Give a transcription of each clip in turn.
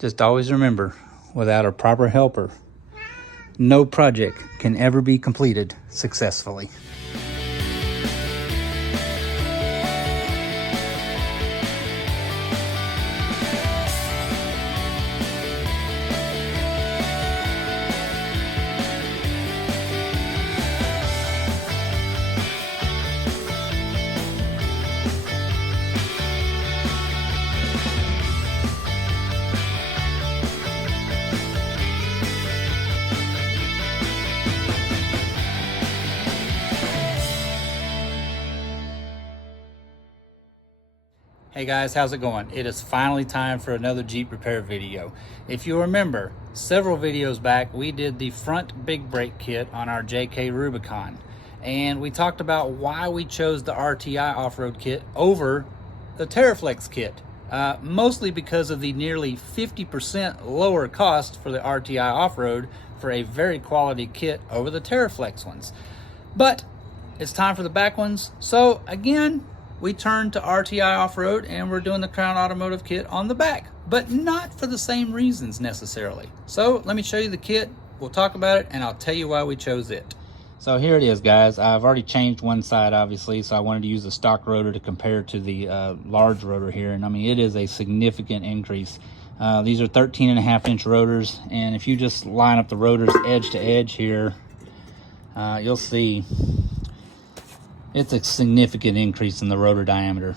Just always remember, without a proper helper, no project can ever be completed successfully. Hey guys, how's it going? It is finally time for another Jeep repair video. If you remember, several videos back, we did the front big brake kit on our JKUR Rubicon. And we talked about why we chose the RTI Off-Road kit over the TerraFlex kit. Mostly because of the nearly 50% lower cost for the RTI Off-Road for a very quality kit over the TerraFlex ones. But it's time for the back ones. So again, we turned to RTI Off-Road and we're doing the Crown Automotive kit on the back, but not for the same reasons necessarily. So let me show you the kit, we'll talk about it, and I'll tell you why we chose it. So here it is, guys. I've already changed one side, obviously, so I wanted to use the stock rotor to compare to the large rotor here, and I mean, it is a significant increase. These are 13.5-inch rotors, and if you just line up the rotors edge to edge here, you'll see it's a significant increase in the rotor diameter.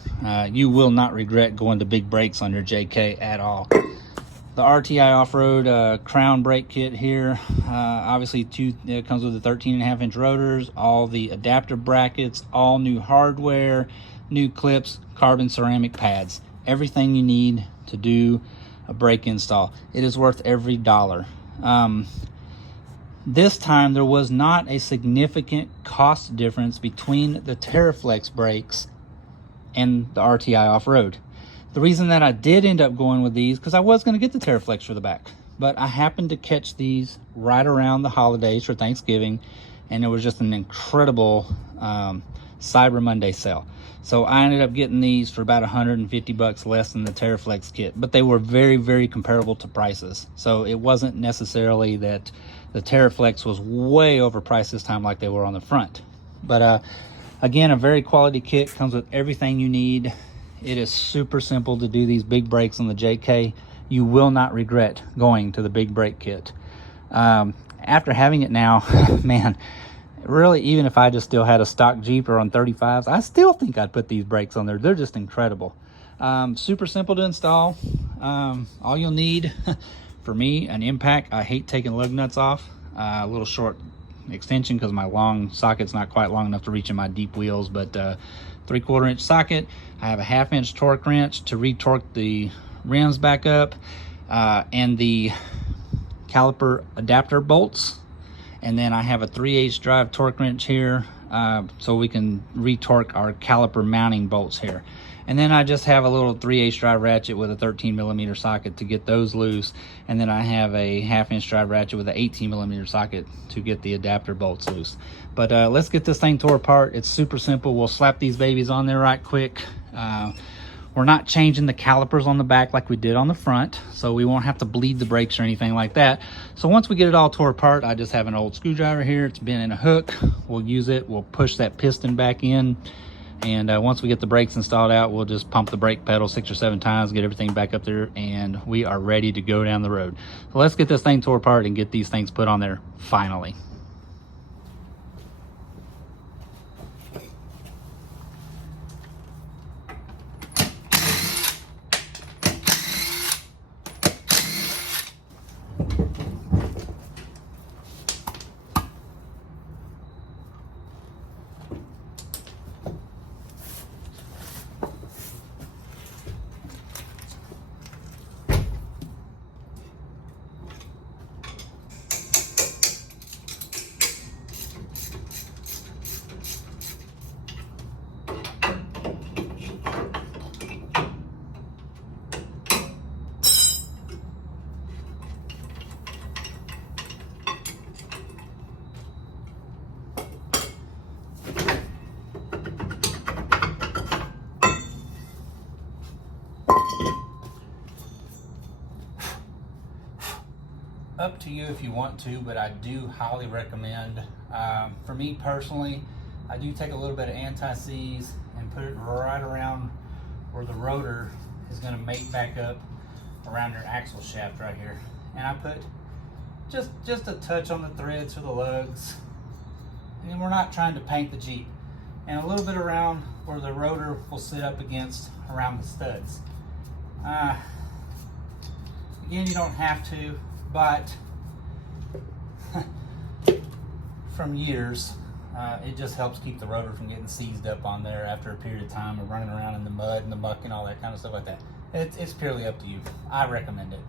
You will not regret going to big brakes on your JK at all. The RTI Off-Road Crown brake kit here, obviously it comes with the 13.5-inch rotors, all the adapter brackets, all new hardware, new clips, carbon ceramic pads, everything you need to do a brake install. It is worth every dollar. This time there was not a significant cost difference between the TerraFlex brakes and the RTI Off-Road. The reason that I did end up going with these, because I was going to get the TerraFlex for the back, but I happened to catch these right around the holidays for Thanksgiving, and it was just an incredible Cyber Monday sale. So I ended up getting these for about $150 less than the TerraFlex kit, but they were very, very comparable to prices. So it wasn't necessarily that the TerraFlex was way overpriced this time like they were on the front. But again, a very quality kit, comes with everything you need. It is super simple to do these big brakes on the JK. You will not regret going to the big brake kit. After having it now, man, really, even if I just still had a stock Jeep or on 35s, I still think I'd put these brakes on there. They're just incredible. Super simple to install. All you'll need, for me, an impact. I hate taking lug nuts off. A little short extension because my long socket's not quite long enough to reach in my deep wheels, but 3/4 inch socket. I have a 1/2 inch torque wrench to re-torque the rims back up, and the caliper adapter bolts. And then I have a 3/8 drive torque wrench here, so we can re-torque our caliper mounting bolts here. And then I just have a little 3/8 drive ratchet with a 13mm socket to get those loose. And then I have a 1/2 inch drive ratchet with an 18mm socket to get the adapter bolts loose. But let's get this thing tore apart. It's super simple. We'll slap these babies on there right quick. We're not changing the calipers on the back like we did on the front, so we won't have to bleed the brakes or anything like that. So once we get it all tore apart, I just have an old screwdriver here. It's been in a hook. We'll use it. We'll push that piston back in. And once we get the brakes installed out, we'll just pump the brake pedal 6 or 7 times, get everything back up there, and we are ready to go down the road. So let's get this thing tore apart and get these things put on there finally. up to you if you want to, but I do highly recommend. For me personally, I do take a little bit of anti-seize and put it right around where the rotor is going to mate back up around your axle shaft right here. And I put just a touch on the threads or the lugs. And then we're not trying to paint the Jeep. And a little bit around where the rotor will sit up against around the studs. Again, you don't have to, but from years, it just helps keep the rotor from getting seized up on there after a period of time of running around in the mud and the muck and all that kind of stuff like that. It's purely up to you. I recommend it.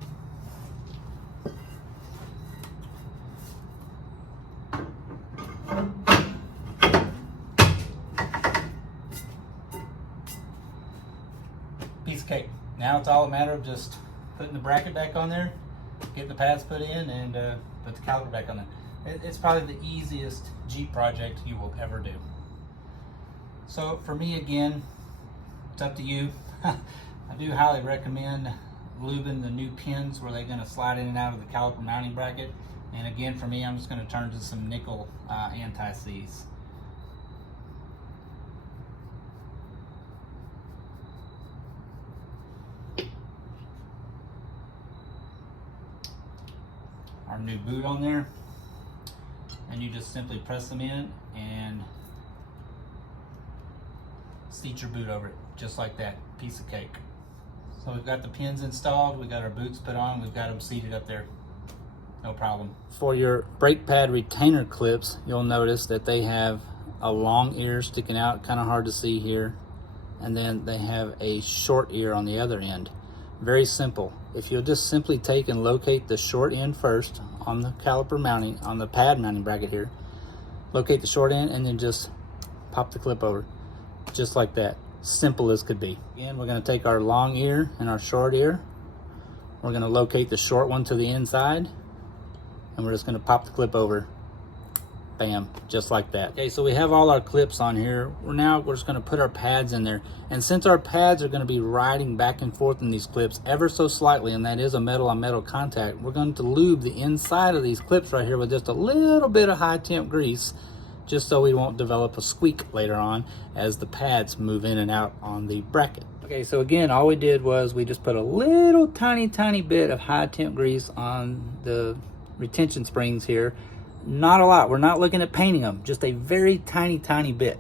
Piece of cake. Now it's all a matter of just putting the bracket back on there, getting the pads put in, and put the caliper back on there. It's probably the easiest Jeep project you will ever do. So for me, again, it's up to you. I do highly recommend lubing the new pins where they're going to slide in and out of the caliper mounting bracket. And again, for me, I'm just going to turn to some nickel anti-seize. Our new boot on there, and you just simply press them in and seat your boot over it, just like that. Piece of cake. So we've got the pins installed, we've got our boots put on, we've got them seated up there. No problem. For your brake pad retainer clips, you'll notice that they have a long ear sticking out, kind of hard to see here, and then they have a short ear on the other end. Very simple. If you'll just simply take and locate the short end first on the caliper mounting, on the pad mounting bracket here, locate the short end and then just pop the clip over, just like that. Simple as could be. Again, we're going to take our long ear and our short ear. We're going to locate the short one to the inside, and we're just going to pop the clip over. Bam, just like that. Okay, so we have all our clips on here. We're just going to put our pads in there. And since our pads are going to be riding back and forth in these clips ever so slightly, and that is a metal on metal contact, we're going to lube the inside of these clips right here with just a little bit of high temp grease, just so we won't develop a squeak later on as the pads move in and out on the bracket. Okay, so again, all we did was we just put a little tiny bit of high temp grease on the retention springs here. Not a lot. We're not looking at painting them, just a very tiny bit.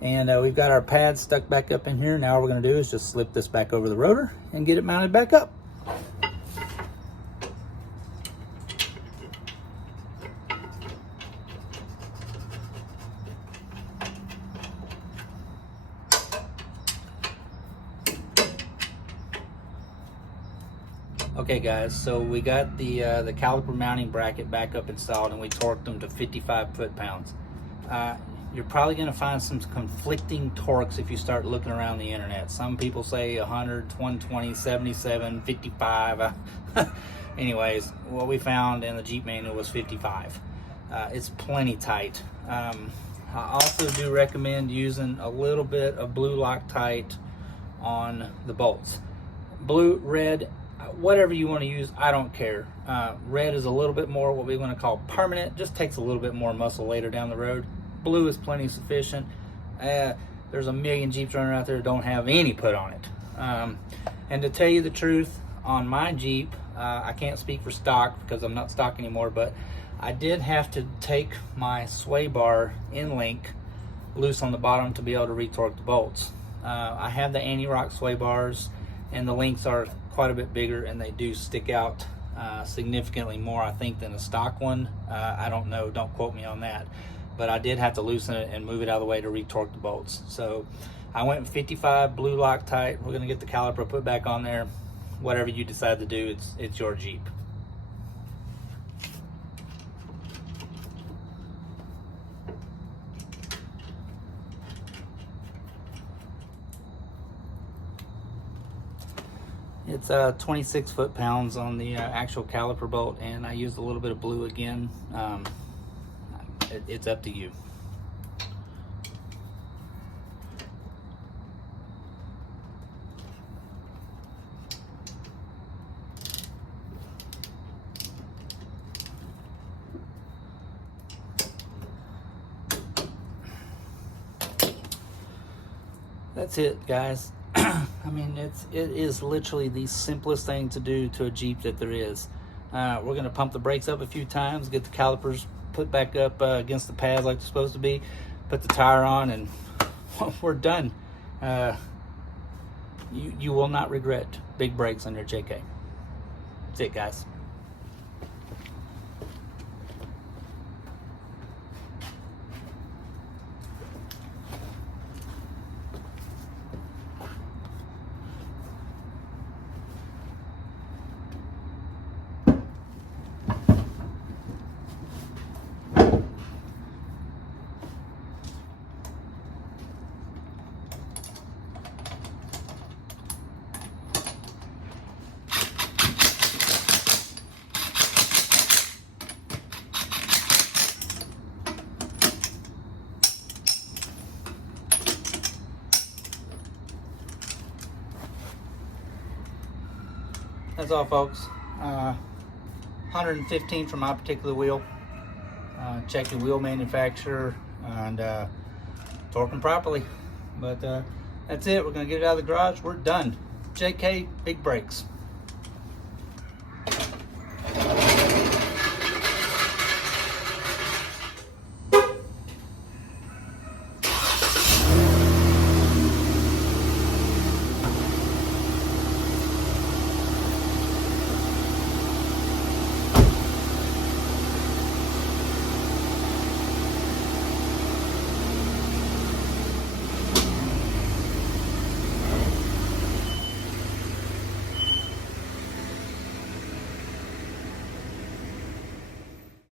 And we've got our pads stuck back up in here. Now all we're going to do is just slip this back over the rotor and get it mounted back up. Okay guys, so we got the caliper mounting bracket back up installed, and we torqued them to 55 foot-pounds. You're probably going to find some conflicting torques if you start looking around the internet. Some people say 100, 120, 77, 55. Anyways, what we found in the Jeep manual was 55. It's plenty tight. I also do recommend using a little bit of blue Loctite on the bolts. Blue, red, whatever you want to use, I don't care. Red is a little bit more what we want to call permanent, just takes a little bit more muscle later down the road. Blue is plenty sufficient. There's a million Jeeps running out there that don't have any put on it. And to tell you the truth, on my Jeep, I can't speak for stock because I'm not stock anymore, but I did have to take my sway bar in link loose on the bottom to be able to retorque the bolts. I have the anti-rock sway bars, and the links are quite a bit bigger, and they do stick out significantly more, I think, than a stock one. I don't know, don't quote me on that, but I did have to loosen it and move it out of the way to retorque the bolts. So I went with 55 blue Loctite. We're gonna get the caliper put back on there. Whatever you decide to do, it's your Jeep. It's 26 foot-pounds on the actual caliper bolt, and I used a little bit of blue again. It's up to you. That's it, guys. I mean, it is literally the simplest thing to do to a Jeep that there is. We're going to pump the brakes up a few times, get the calipers put back up against the pads like they're supposed to be, put the tire on, and we're done. You will not regret big brakes on your JK. That's it, guys. That's all, folks. 115 for my particular wheel. Check your wheel manufacturer and torque them properly. But that's it. We're going to get it out of the garage. We're done. JK, big brakes.